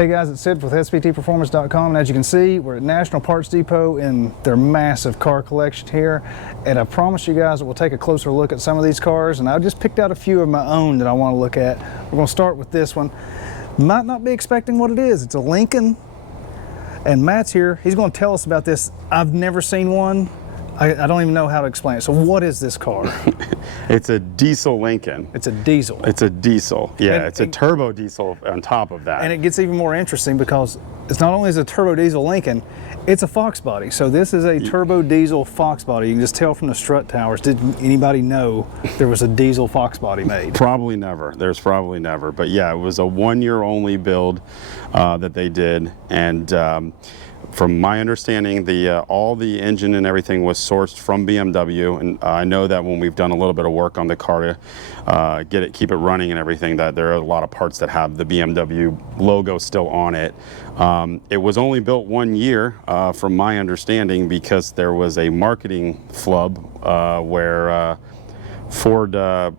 Hey guys, it's Sid with SVTPerformance.com, and as you can see, we're at National Parts Depot in their massive car collection here, and I promise you guys that we'll take a closer look at some of these cars, and I just picked out a few of my own that I want to look at. We're going to start with this one. Might not be expecting what it is. It's a Lincoln, and Matt's here. He's going to tell us about this. I've never seen one. I don't even know how to explain it. So what is this car? It's a diesel Lincoln. It's a diesel. It's a diesel. Yeah, it's a turbo diesel on top of that. And it gets even more interesting because it's not only is a turbo diesel Lincoln, it's a Fox body. So this is a turbo diesel Fox body. You can just tell from the strut towers. Did anybody know there was a diesel Fox body made? Probably never. There's probably never. But yeah, it was a 1 year only build that they did. And from my understanding, all the engine and everything was sourced from BMW, and I know that when we've done a little bit of work on the car to keep it running and everything, that there are a lot of parts that have the BMW logo still on it. It was only built 1 year, from my understanding, because there was a marketing flub where Ford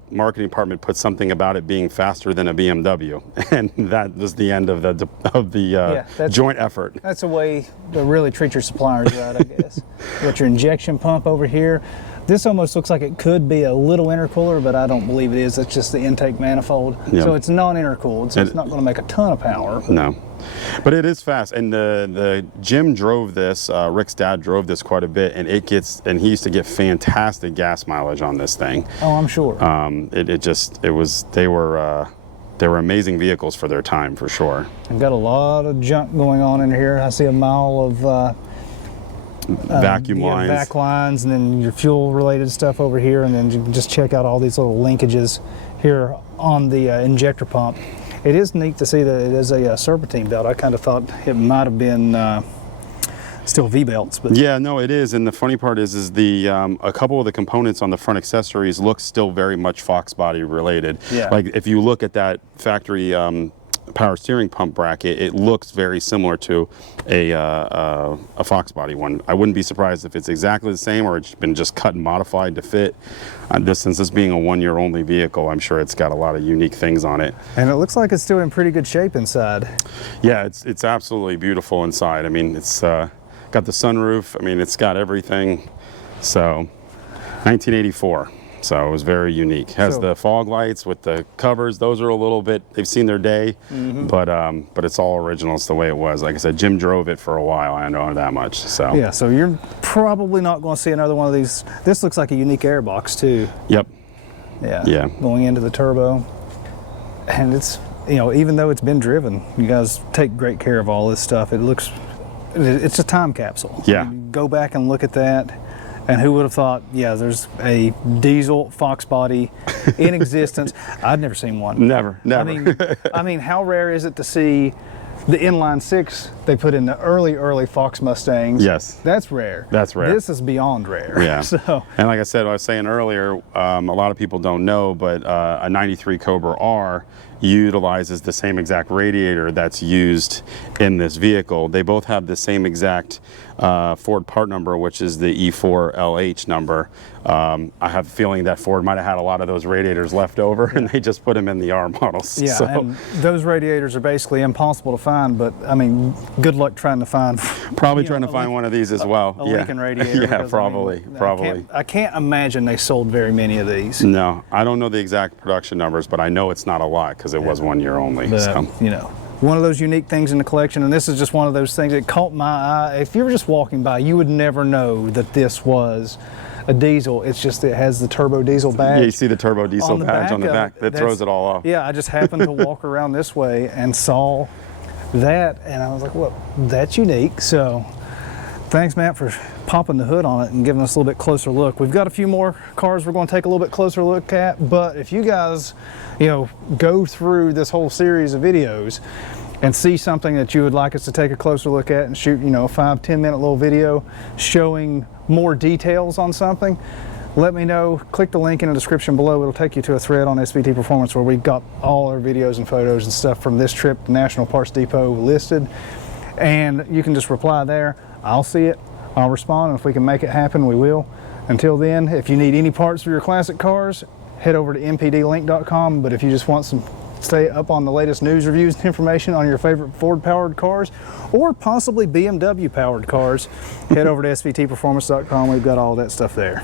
marketing department put something about it being faster than a BMW, and that was the end of the joint effort. That's a way to really treat your suppliers right, I guess. Got your injection pump over here. This almost looks like it could be a little intercooler, but I don't believe it is. It's just the intake manifold. Yep. So it's non-intercooled, so it's not going to make a ton of power. No. But it is fast, and the Jim drove this. Rick's dad drove this quite a bit, and he used to get fantastic gas mileage on this thing. Oh, I'm sure. They were amazing vehicles for their time, for sure. I've got a lot of junk going on in here. I see a mile of vacuum lines, vac lines, and then your fuel related stuff over here, and then you can just check out all these little linkages here on the injector pump. It is neat to see that it is a serpentine belt. I kind of thought it might have been still V-belts, but yeah, no, it is. And the funny part is a couple of the components on the front accessories look still very much Fox body related. Yeah. Like if you look at that factory power steering pump bracket, it looks very similar to a Fox body one. I wouldn't be surprised if it's exactly the same or it's been just cut and modified to fit. Since this being a 1 year only vehicle, I'm sure it's got a lot of unique things on it. And it looks like it's still in pretty good shape inside. Yeah, it's absolutely beautiful inside. I mean, it's got the sunroof. I mean, it's got everything. So 1984. So it was very unique. Has the fog lights with the covers. Those are a little bit, they've seen their day, but it's all original. It's the way it was. Like I said, Jim drove it for a while. I know that much. So yeah, so you're probably not going to see another one of these. This looks like a unique airbox too. Yep. Yeah. Going into the turbo, and it's, you know, even though it's been driven, you guys take great care of all this stuff. It's a time capsule. Yeah. Go back and look at that. And who would have thought, yeah, there's a diesel Fox body in existence. I'd never seen one. Never. I mean, how rare is it to see the inline six they put in the early Fox Mustangs? Yes. That's rare. That's rare. This is beyond rare. Yeah. So, and like I said, I was saying earlier, a lot of people don't know, but a 93 Cobra R utilizes the same exact radiator that's used in this vehicle. They both have the same exact Ford part number, which is the E4LH number. I have a feeling that Ford might have had a lot of those radiators left over, and they just put them in the R models. Yeah, so. And those radiators are basically impossible to find, but I mean, good luck trying to find. Probably trying to find one of these as well. A Lincoln radiator. Yeah, probably. I can't imagine they sold very many of these. No, I don't know the exact production numbers, but I know it's not a lot because it was 1 year only. But, so. You know, one of those unique things in the collection, and this is just one of those things that caught my eye. If you were just walking by, you would never know that this was a diesel. It's just, it has the turbo diesel badge. Yeah, you see the turbo diesel badge on the back. That throws it all off. Yeah, I just happened to walk around this way and saw that, and I was like, well, that's unique. So thanks, Matt, for popping the hood on it and giving us a little bit closer look. We've got a few more cars we're going to take a little bit closer look at, but if you guys, you know, go through this whole series of videos and see something that you would like us to take a closer look at and shoot, you know, a 5-10 minute little video showing more details on something, let me know. Click the link in the description below. It'll take you to a thread on SVT Performance where we've got all our videos and photos and stuff from this trip to National Parts Depot listed, and you can just reply there. I'll see it, I'll respond, and if we can make it happen, we will. Until then, if you need any parts for your classic cars, head over to mpdlink.com, but if you just want some stay up on the latest news, reviews, and information on your favorite Ford-powered cars or possibly BMW-powered cars, head over to svtperformance.com. We've got all that stuff there.